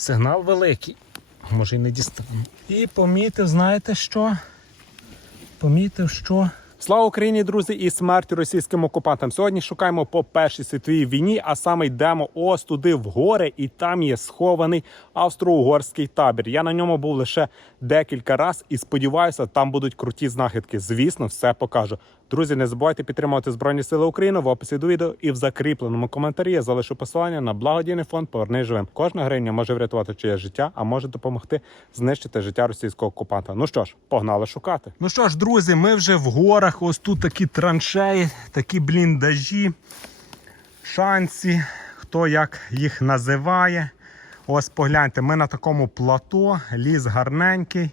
Сигнал великий. Може і не дістану. І помітив, знаєте що? Помітив, що. Слава Україні, друзі, і смерть російським окупантам. Сьогодні шукаємо по першій світовій війні, а саме йдемо ось туди в гори, і там є схований австро-угорський табір. Я на ньому був лише декілька разів і сподіваюся, там будуть круті знахідки. Звісно, все покажу. Друзі, не забувайте підтримувати Збройні Сили України в описі до відео і в закріпленому коментарі я залишу посилання на благодійний фонд Поверни живим. Кожна гривня може врятувати чиє життя, а може допомогти знищити життя російського окупанта. Ну що ж, погнали шукати. Ну що ж, друзі, ми вже в горах. Ось тут такі траншеї, такі бліндажі, шанці, хто як їх називає. Ось погляньте, ми на такому плато, ліс гарненький,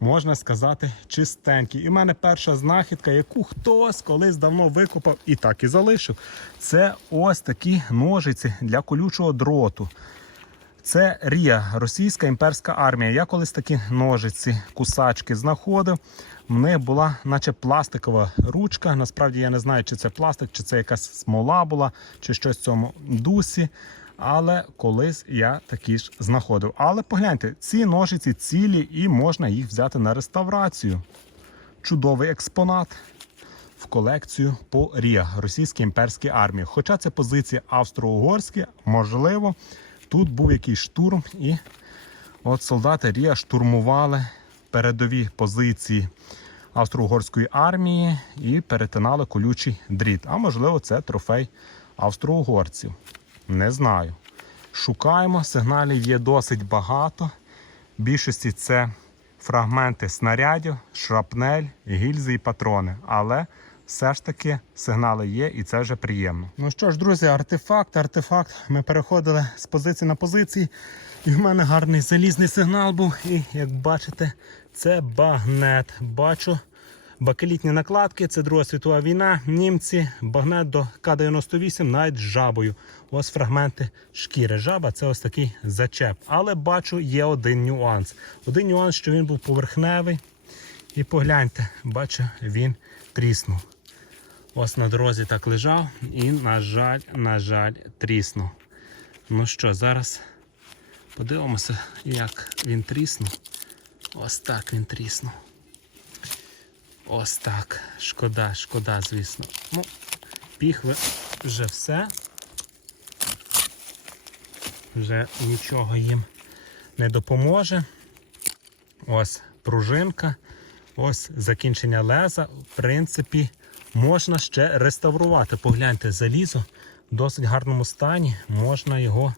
можна сказати, чистенький. І в мене перша знахідка, яку хтось колись давно викопав і так і залишив. Це ось такі ножиці для колючого дроту. Це Рія, російська імперська армія. Я колись такі ножиці, кусачки знаходив. В них була, наче пластикова ручка. Насправді я не знаю, чи це пластик, чи це якась смола була, чи щось в цьому дусі. Але колись я такі ж знаходив. Але погляньте, ці ножиці цілі і можна їх взяти на реставрацію. Чудовий експонат в колекцію по Рія, російській імперській армії. Хоча це позиції австро-угорські, можливо, тут був якийсь штурм, і от солдати Рія штурмували передові позиції австро-угорської армії і перетинали колючий дріт. А можливо, це трофей австро-угорців. Не знаю. Шукаємо, сигналів є досить багато. В більшості це фрагменти снарядів, шрапнель, гільзи і патрони. Але все ж таки сигнали є, і це вже приємно. Ну що ж, друзі, артефакт, артефакт. Ми переходили з позиції на позиції. І в мене гарний залізний сигнал був. І як бачите, це багнет. Бачу. Бакелітні накладки, це Друга світова війна. Німці, багнет до К-98 навіть з жабою. Ось фрагменти шкіри. Жаба це ось такий зачеп. Але бачу, є один нюанс. Один нюанс, що він був поверхневий. І погляньте, бачу, він тріснув. Ось на дорозі так лежав і, на жаль, на жаль, тріснув. Ну що, зараз подивимося, як він тріснув. Ось так він тріснув. Ось так. Шкода, шкода, звісно. Ну, піхви вже все. Вже нічого їм не допоможе. Ось пружинка, ось закінчення леза. В принципі, можна ще реставрувати. Погляньте, залізо в досить гарному стані, можна його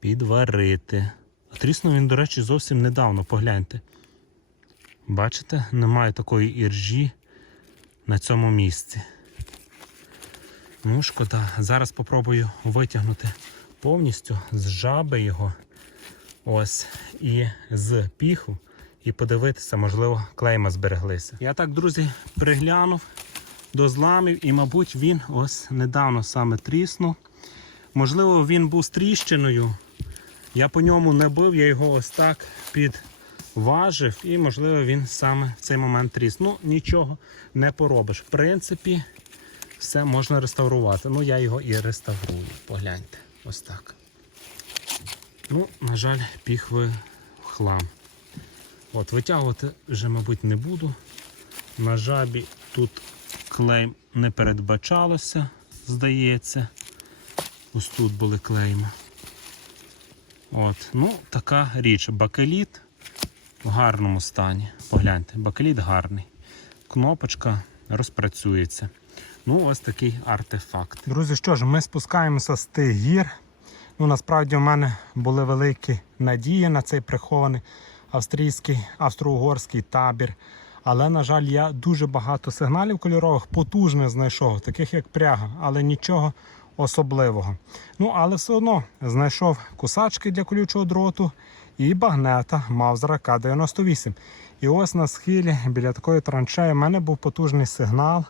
підварити. А тріснув він, до речі, зовсім недавно. Погляньте. Бачите, немає такої іржі на цьому місці. Ну, шкода. Зараз спробую витягнути повністю з жаби його. Ось і з піху. І подивитися, можливо, клейма збереглися. Я так, друзі, приглянув до зламів, і, мабуть, він ось недавно саме тріснув. Можливо, він був з тріщиною. Я по ньому не бив, я його ось так підважив, і, можливо, він саме в цей момент тріс. Ну, нічого не поробиш. В принципі, все можна реставрувати. Ну, я його і реставрую. Погляньте, ось так. Ну, на жаль, піхви в хлам. От, витягувати вже, мабуть, не буду. На жабі тут клейм не передбачалося, здається. Ось тут були клейми. От, ну, така річ. Бакеліт в гарному стані. Погляньте, бакеліт гарний. Кнопочка розпрацюється. Ну, ось такий артефакт. Друзі, що ж, ми спускаємося з тих гір. Ну, насправді у мене були великі надії на цей прихований австрійський, австро-угорський табір. Але, на жаль, я дуже багато сигналів кольорових потужних знайшов, таких як пряга, але нічого особливого. Ну, але все одно знайшов кусачки для колючого дроту і багнета Мавзера К-98. І ось на схилі біля такої траншеї в мене був потужний сигнал.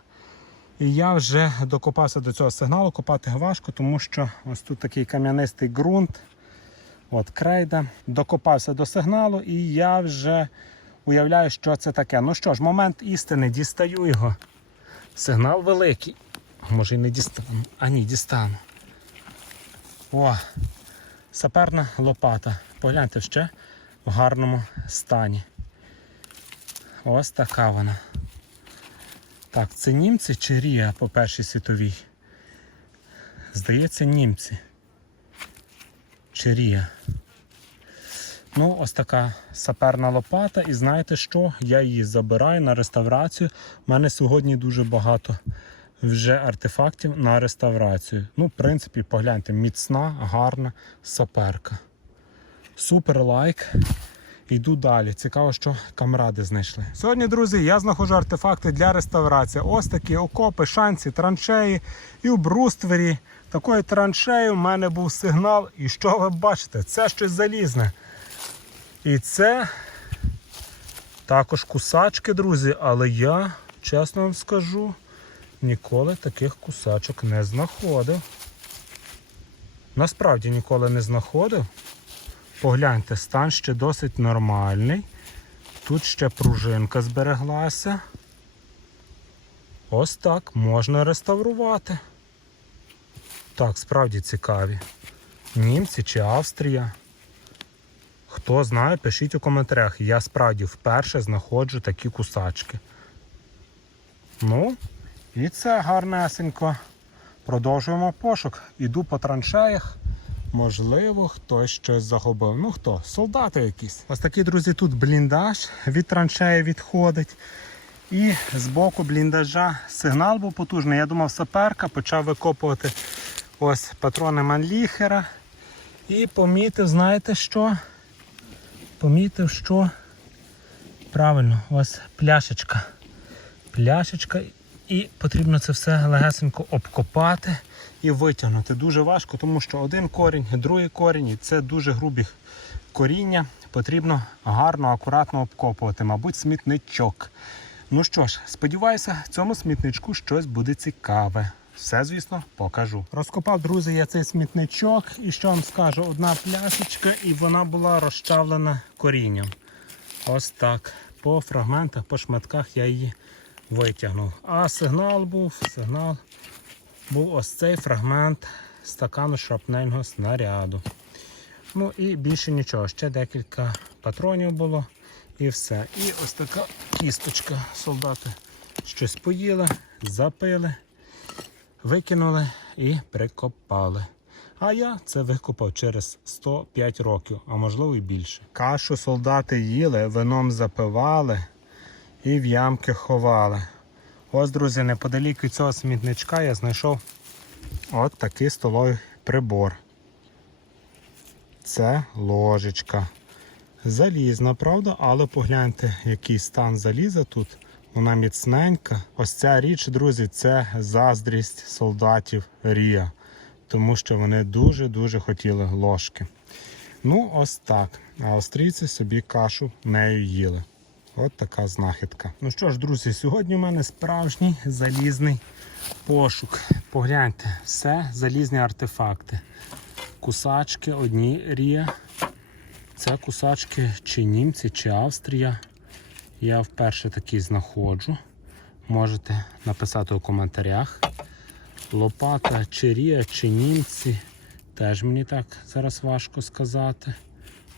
І я вже докопався до цього сигналу, копати важко, тому що ось тут такий кам'янистий ґрунт. От крейда. Докопався до сигналу, і я вже уявляю, що це таке. Ну що ж, момент істини, дістаю його. Сигнал великий. Може і не дістану. А ні, дістану. О, саперна лопата. погляньте ще в гарному стані. Ось така вона. Так, це німці чи Рія по Першій світовій? Здається, німці. Чи Рія. Ну, ось така саперна лопата. І знаєте що? Я її забираю на реставрацію. У мене сьогодні дуже багато вже артефактів на реставрацію. Ну, в принципі, погляньте, міцна, гарна саперка. Супер лайк. Йду далі. Цікаво, що камради знайшли. Сьогодні, друзі, я знаходжу артефакти для реставрації. Ось такі окопи, шанці, траншеї. І у бруствері такої траншеї у мене був сигнал. І що ви бачите? Це щось залізне. І це також кусачки, друзі, але я, чесно вам скажу, ніколи таких кусачок не знаходив. Насправді ніколи не знаходив. Погляньте, стан ще досить нормальний. Тут ще пружинка збереглася. Ось так можна реставрувати. Так, справді цікаві. Німці чи Австрія. Хто знає, пишіть у коментарях. Я справді вперше знаходжу такі кусачки. Ну, і це гарнесенько. Продовжуємо пошук. Іду по траншеях. Можливо, хтось щось загубив. Ну хто? Солдати якісь. Ось такий, друзі, тут бліндаж від траншеї відходить. І з боку бліндажа сигнал був потужний. Я думав, саперка почав викопувати ось патрони Манліхера. І помітив, знаєте що? Помітив, що правильно, ось пляшечка. Пляшечка. І потрібно це все легесенько обкопати і витягнути. Дуже важко, тому що один корінь, другий корінь, і це дуже грубі коріння. Потрібно гарно, акуратно обкопувати, мабуть, смітничок. Ну що ж, сподіваюся, цьому смітничку щось буде цікаве. Все, звісно, покажу. Розкопав, друзі, я цей смітничок, і що вам скажу, одна пляшечка, і вона була розчавлена корінням. Ось так. По фрагментах, по шматках я її витягнув. А сигнал був, сигнал був ось цей фрагмент стакану шрапнельного снаряду. Ну і більше нічого. Ще декілька патронів було і все. І ось така кісточка. Солдати щось поїли, запили, викинули і прикопали. А я це викопав через 105 років, а можливо і більше. Кашу солдати їли, вином запивали і в ямки ховали. Ось, друзі, неподалік від цього смітничка я знайшов от такий столовий прибор. Це ложечка. Залізна, правда, але погляньте, який стан заліза тут. Вона міцненька. Ось ця річ, друзі, це заздрість солдатів Рія. Тому що вони дуже-дуже хотіли ложки. Ну, ось так. А австрійці собі кашу нею їли. От така знахідка. Ну що ж, друзі, сьогодні у мене справжній залізний пошук. Погляньте, все залізні артефакти. Кусачки одні рія. Це кусачки чи німці, чи Австрія. Я вперше такі знаходжу. Можете написати у коментарях. Лопата чи рія, чи німці. Теж мені так зараз важко сказати.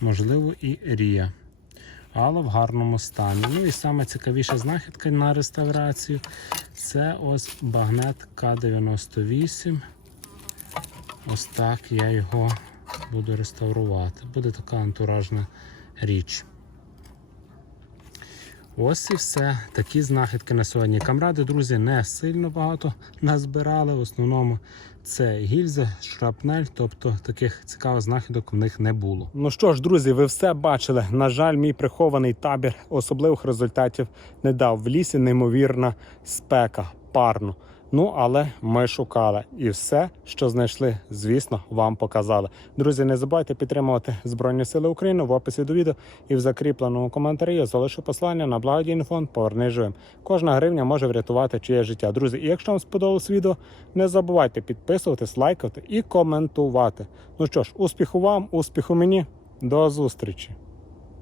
Можливо, і рія але в гарному стані. Ну і саме цікавіша знахідка на реставрацію це ось багнет К98. Ось так я його буду реставрувати. Буде така антуражна річ. Ось і все. Такі знахідки на сьогодні. Камради, друзі, не сильно багато назбирали. В основному це гільза, шрапнель, тобто таких цікавих знахідок в них не було. Ну що ж, друзі, ви все бачили. На жаль, мій прихований табір особливих результатів не дав. В лісі неймовірна спека, парно. Ну, але ми шукали і все, що знайшли, звісно, вам показали. Друзі, не забувайте підтримувати Збройні Сили України в описі до відео і в закріпленому коментарі я залишу послання на благодійний фонд «Поверни живим». Кожна гривня може врятувати чиє життя. Друзі, і якщо вам сподобалось відео, не забувайте підписуватись, лайкати і коментувати. Ну що ж, успіху вам, успіху мені, до зустрічі!